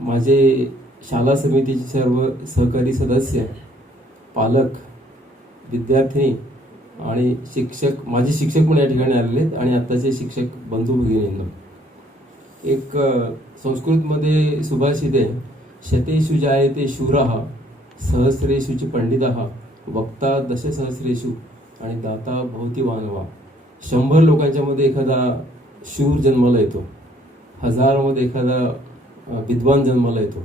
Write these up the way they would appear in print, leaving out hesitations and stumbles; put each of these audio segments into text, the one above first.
माझे शाला समितीचे सर्व सहकारी सदस्य, पालक, विद्यार्थी आणि शिक्षक, माझे शिक्षक पण या ठिकाणी आलेले आहेत आणि आत्ताचे शिक्षक बंधू भगिनींनो, एक संस्कृतमध्ये सुभाषित आहे, शतेषु जायते शूरः सहस्रेषु च पंडितः वक्ता दशसहस्रेषु आणि दाता भवति वानवा. 100 लोकांच्या मध्ये एखादा शूर जन्माला येतो, 1000 मध्ये एखादा विद्वान जन्माला येतो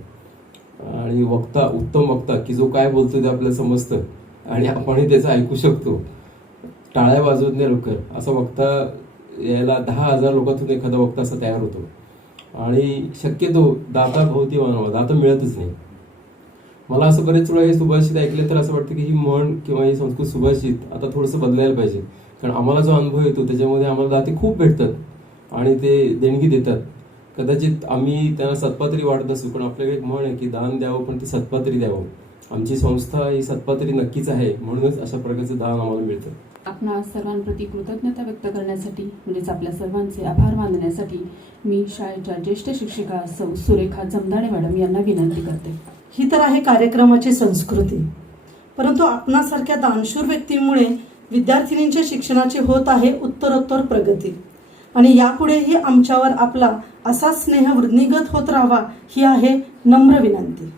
आणि वक्ता, उत्तम वक्ता की जो काय बोलतो ते आपल्याला समजतं आणि आपणही त्याचं ऐकू शकतो, टाळ्या वाजवत नाही लवकर, असा वक्ता यायला 10,000 लोकांतून एखादा वक्ता असा तयार होतो. आणि शक्यतो दाता भोवती वानवा, दाता मिळतच नाही. मला असं बरेच वेळा हे सुभाषित ऐकले तर असं वाटतं की ही म्हण किंवा ही संस्कृत सुभाषित आता थोडंसं बदलायला पाहिजे, कारण आम्हाला जो अनुभव येतो त्याच्यामध्ये आम्हाला दाते खूप भेटतात आणि ते देणगी देतात. कदाचित आम्ही त्यांना सत्पात्री वाटत असू, पण आपल्याकडे एक म्हण आहे की दान द्यावं पण ते सत्पात्री द्यावं. आमची संस्था ही सत्पात्री नक्कीच आहे, म्हणूनच अशा प्रकारचं दान आम्हाला मिळतं. आपणा सर्वांप्रती कृतज्ञता व्यक्त करण्यासाठी म्हणजेच आपल्या सर्वांचे आभार मानण्यासाठी मी शाळेच्या ज्येष्ठ शिक्षिका सौ सुरेखा जमदाडे मॅडम यांना विनंती करते. ही तर आहे कार्यक्रमाची संस्कृती, परंतु आपणासारख्या दानशूर व्यक्तींमुळे विद्यार्थिनींच्या शिक्षणाची होत आहे उत्तरोत्तर प्रगती आणि यापुढेही आमच्यावर आपला असा स्नेह वृद्धिंगत होत राहावा ही आहे नम्र विनंती.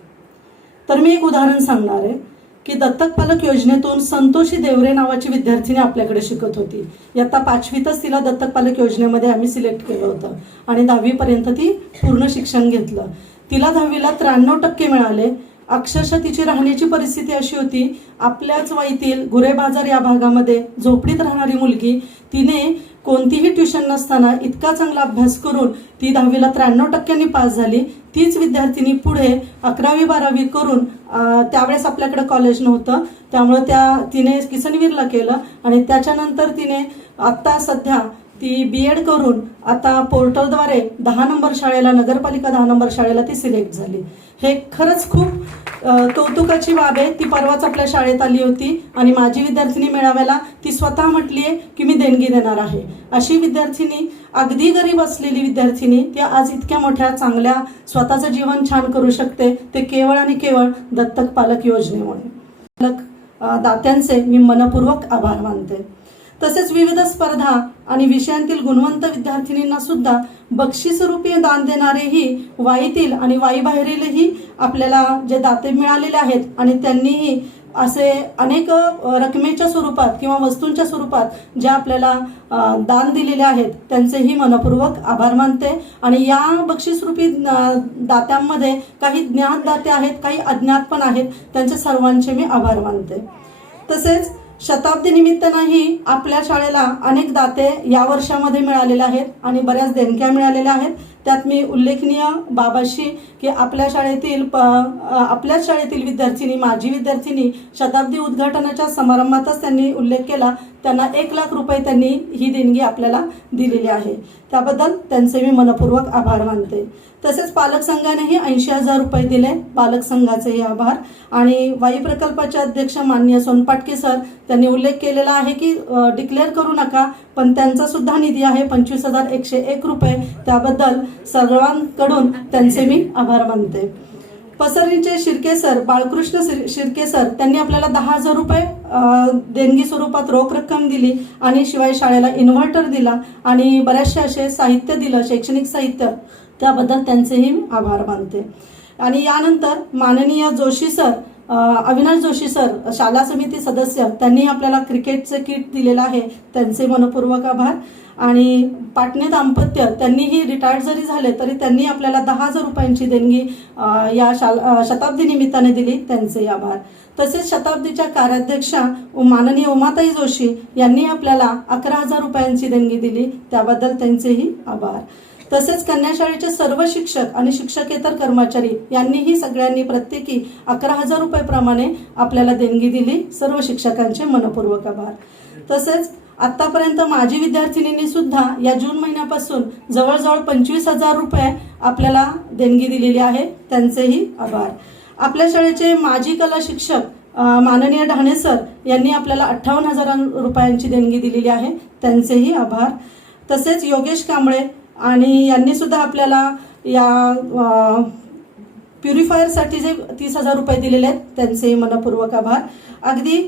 तर मी एक उदाहरण सांगणार आहे की दत्तक पालक योजनेतून संतोषी देवरे नावाची विद्यार्थिनी आपल्याकडे शिकत होती. इयत्ता 5वीतच तिला दत्तक पालक योजनेमध्ये आम्ही सिलेक्ट केलं होतं आणि 10वीपर्यंत ती पूर्ण शिक्षण घेतलं. तिला 10वीला 93% मिळाले. अक्षरशः तिची राहण्याची परिस्थिती अशी होती, आपल्याच वयातील गुरे बाजार या भागामध्ये झोपडीत राहणारी मुलगी, तिने कोणतीही ट्युशन नसताना इतका चांगला अभ्यास करून ती 10वीला 93% पास झाली. तीच विद्यार्थिनी पुढे 11वी 12वी करून त्यावेळेस आपल्याकडे कॉलेज नव्हतं, त्यामुळे तिने किसनवीरला केलं आणि त्याच्यानंतर तिने आत्ता सध्या ती BEd करून आता पोर्टलद्वारे 10 नंबर शाळेला, नगरपालिका 10 नंबर शाळेला ती सिलेक्ट झाली. हे खरंच खूप कौतुकाची बाब आहे. ती परवाच आपल्या शाळेत आली होती आणि माझी विद्यार्थिनी मेळाव्याला ती स्वतः म्हटली आहे की मी देणगी देणार आहे. अशी विद्यार्थिनी, अगदी गरीब असलेली विद्यार्थिनी, ती आज इतक्या मोठ्या चांगल्या स्वतःचं जीवन छान करू शकते, ते केवळ आणि केवळ दत्तक पालक योजनेमुळे. पालक दात्यांचे मी मनपूर्वक आभार मानते. तसेच विविध स्पर्धा आणि विषयांतील गुणवंत विद्यार्थिनींना सुद्धा बक्षीसरूपी दान देणारेही वाईतील आणि वाईबाहेरीलही आपल्याला जे दाते मिळालेले आहेत आणि त्यांनीही असे अनेक रकमेच्या स्वरूपात किंवा वस्तूंच्या स्वरूपात जे आपल्याला दान दिलेले आहेत त्यांचेही मनपूर्वक आभार मानते. आणि या बक्षीसरूपी दात्यांमध्ये काही ज्ञात दाते आहेत, काही अज्ञात पण आहेत, त्यांचे सर्वांचे मी आभार मानते. तसेच शताब्दी निमित्तानंही आपल्या शाळेला अनेक दाते या वर्षामध्ये मिळालेले आहेत आणि बऱ्याच देणग्या मिळालेल्या आहेत. त्यात मी उल्लेखनीय बाबाशी की आपल्याच शाळेतील विद्यार्थिनी, माजी विद्यार्थिनी, शताब्दी उद्घाटनाच्या समारंभातच त्यांनी उल्लेख केला, त्यांना 1 लाख रुपये त्यांनी ही देणगी आपल्याला दिलेली आहे. त्याबद्दल त्यांचे मी मनपूर्वक आभार मानते. तसेच पालक संघानेही 80,000 रुपये दिले, पालक संघाचेही आभार. आणि वाई प्रकल्पाचे अध्यक्ष माननीय सोनपाटके सर, त्यांनी उल्लेख केलेला आहे की डिक्लेअर करू नका, पण त्यांचा सुद्धा निधी आहे 25,101 रुपये. त्याबद्दल सर्वांकडून त्यांचे मी आभार मानते. पसरणीचे शिर्के सर, बाळकृष्ण शिर्के सर, त्यांनी आपल्याला 10,000 रुपये देणगी स्वरूपात रोख रक्कम दिली आणि शिवाय शाळेला इन्व्हर्टर दिला आणि बऱ्याचशे असे साहित्य दिलं, शैक्षणिक साहित्य, त्याबद्दल त्यांचेही आभार मानते. आणि यानंतर माननीय जोशी सर, अविनाश जोशी सर, शाला समिती सदस्य, त्यांनी आपल्याला क्रिकेटचे किट दिलेलं आहे, त्यांचे मनपूर्वक आभार. आणि पाटणे दाम्पत्य, त्यांनीही रिटायर्ड जरी झाले तरी त्यांनी आपल्याला 10,000 रुपयांची देणगी या शताब्दी निमित्ताने दिली, त्यांचे आभार. तसेच शताब्दीच्या कार्याध्यक्षा माननीय उमाताई जोशी यांनी आपल्याला 11,000 रुपयांची देणगी दिली, त्याबद्दल त्यांचेही आभार. तसेच कन्याशाळेचे सर्व शिक्षक आणि शिक्षकेतर कर्मचारी यांनीही सगळ्यांनी प्रत्येकी 11,000 रुपये प्रमाणे आपल्याला देणगी दिली, सर्व शिक्षकांचे मनपूर्वक आभार. तसेच आतापर्यंत माजी विद्यार्थिनींनी सुद्धा या जून महिन्यापासून जवळजवळ 25,000 रुपये आपल्याला देणगी दिलेली आहे, त्यांचेही आभार. आपल्या शाळेचे माजी कला शिक्षक माननीय ढाणे सर यांनी आपल्याला 58,000 रुपयांची देणगी दिलेली आहे, त्यांचेही आभार. तसेच योगेश कांबळे आणि यांनी सुद्धा आपल्याला या प्युरिफायरसाठी जे 30,000 रुपये दिलेले आहेत त्यांचे मनपूर्वक आभार. अगदी